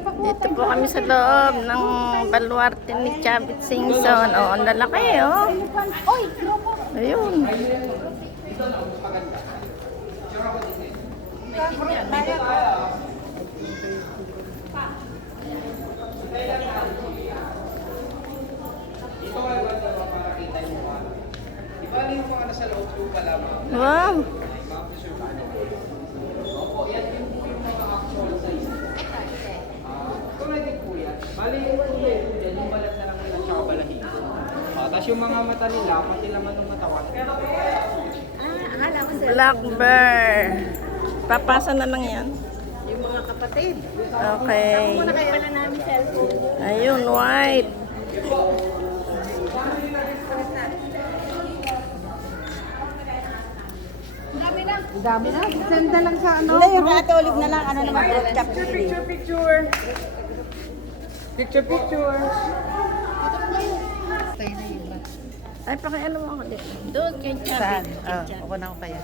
Dito po kami sa loob ng baluarte ni Chavit Singson. O, ang lalaki, oh. Ayun. Wow. Bali dyan, yung balat na lang nila tsaka balahibo. Oh, tapos yung mga mata nila, pati laman ng matawan. Ah, akala ko sir. Black bear. Papasa na lang yan. Yung mga kapatid. Okay. Muna kayo pala namin cellphone. Ayun, white. Dami na. Dami na. Senda lang sa ano. Hindi, yung ate olive na lang. Ano naman, chop. Picture, picture. Picture, picture. Ay, pakialam mo ako dito. Doon, kay Saan? Chavit. Ah, ako na ako kaya.